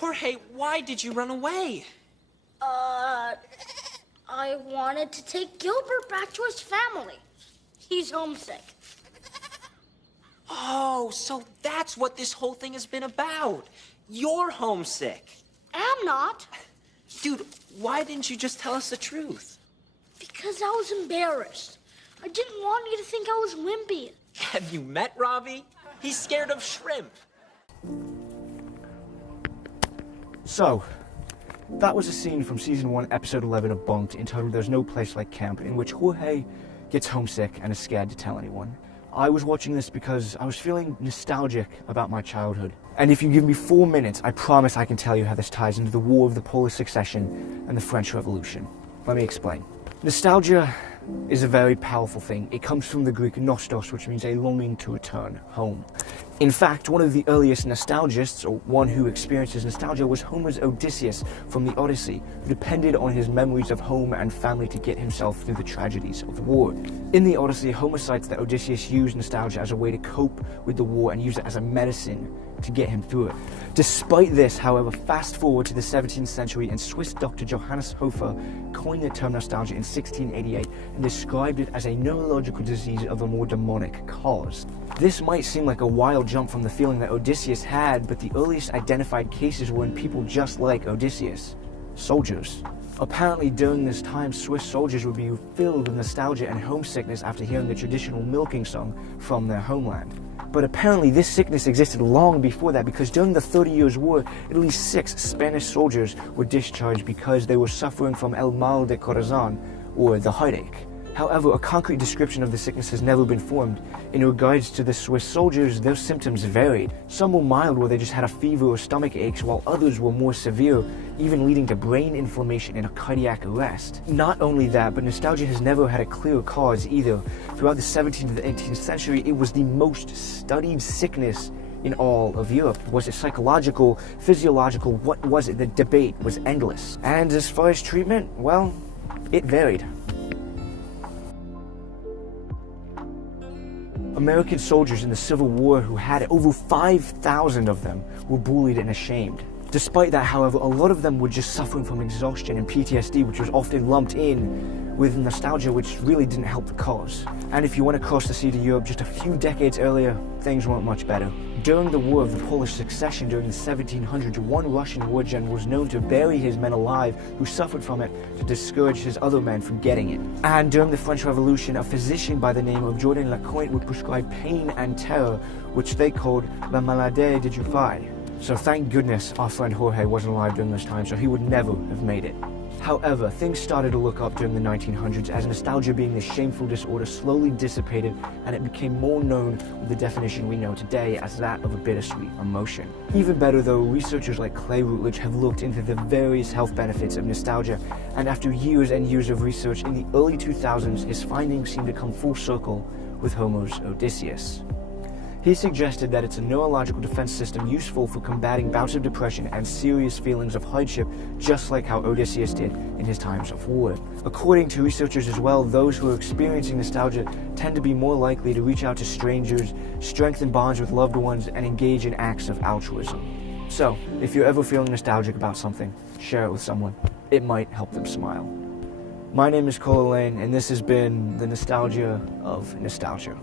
Jorge, why did you run away? I wanted to take Gilbert back to his family. He's homesick. Oh, so that's what this whole thing has been about. You're homesick. I'm not. Dude, why didn't you just tell us the truth? Because I was embarrassed. I didn't want you to think I was wimpy. Have you met Ravi? He's scared of shrimp. So, that was a scene from Season 1, Episode 11 of Bunk'd, entitled There's No Place Like Camp, in which Jorge gets homesick and is scared to tell anyone. I was watching this because I was feeling nostalgic about my childhood. And if you give me 4 minutes, I promise I can tell you how this ties into the War of the Polish Succession and the French Revolution. Let me explain. Nostalgia is a very powerful thing. It comes from the Greek nostos, which means a longing to return home. In fact, one of the earliest nostalgists, or one who experiences nostalgia, was Homer's Odysseus from the Odyssey, who depended on his memories of home and family to get himself through the tragedies of the war. In the Odyssey, Homer cites that Odysseus used nostalgia as a way to cope with the war and use it as a medicine to get him through it. Despite this, however, fast forward to the 17th century and Swiss doctor Johannes Hofer coined the term nostalgia in 1688 and described it as a neurological disease of a more demonic cause. This might seem like a wild jump from the feeling that Odysseus had, but the earliest identified cases were in people just like Odysseus, soldiers. Apparently during this time, Swiss soldiers would be filled with nostalgia and homesickness after hearing the traditional milking song from their homeland. But apparently this sickness existed long before that, because during the 30 Years' War, at least 6 Spanish soldiers were discharged because they were suffering from el mal de corazón, or the heartache. However, a concrete description of the sickness has never been formed. In regards to the Swiss soldiers, their symptoms varied. Some were mild, where they just had a fever or stomach aches, while others were more severe, even leading to brain inflammation and a cardiac arrest. Not only that, but nostalgia has never had a clear cause either. Throughout the 17th and the 18th century, it was the most studied sickness in all of Europe. Was it psychological, physiological? What was it? The debate was endless. And as far as treatment, well, it varied. American soldiers in the Civil War who had it, over 5,000 of them, were bullied and ashamed. Despite that, however, a lot of them were just suffering from exhaustion and PTSD, which was often lumped in with nostalgia, which really didn't help the cause. And if you went across the sea to Europe just a few decades earlier, things weren't much better. During the War of the Polish Succession during the 1700s, one Russian war general was known to bury his men alive who suffered from it to discourage his other men from getting it. And during the French Revolution, a physician by the name of Jourdan Lecointe would prescribe pain and terror, which they called la maladie de Juify. So thank goodness our friend Jorge wasn't alive during this time, so he would never have made it. However, things started to look up during the 1900s as nostalgia, being this shameful disorder, slowly dissipated, and it became more known with the definition we know today as that of a bittersweet emotion. Even better though, researchers like Clay Routledge have looked into the various health benefits of nostalgia, and after years and years of research, in the early 2000s, his findings seemed to come full circle with Homer's Odysseus. He suggested that it's a neurological defense system useful for combating bouts of depression and serious feelings of hardship, just like how Odysseus did in his times of war. According to researchers as well, those who are experiencing nostalgia tend to be more likely to reach out to strangers, strengthen bonds with loved ones, and engage in acts of altruism. So, if you're ever feeling nostalgic about something, share it with someone. It might help them smile. My name is Kola Lane, and this has been the nostalgia of nostalgia.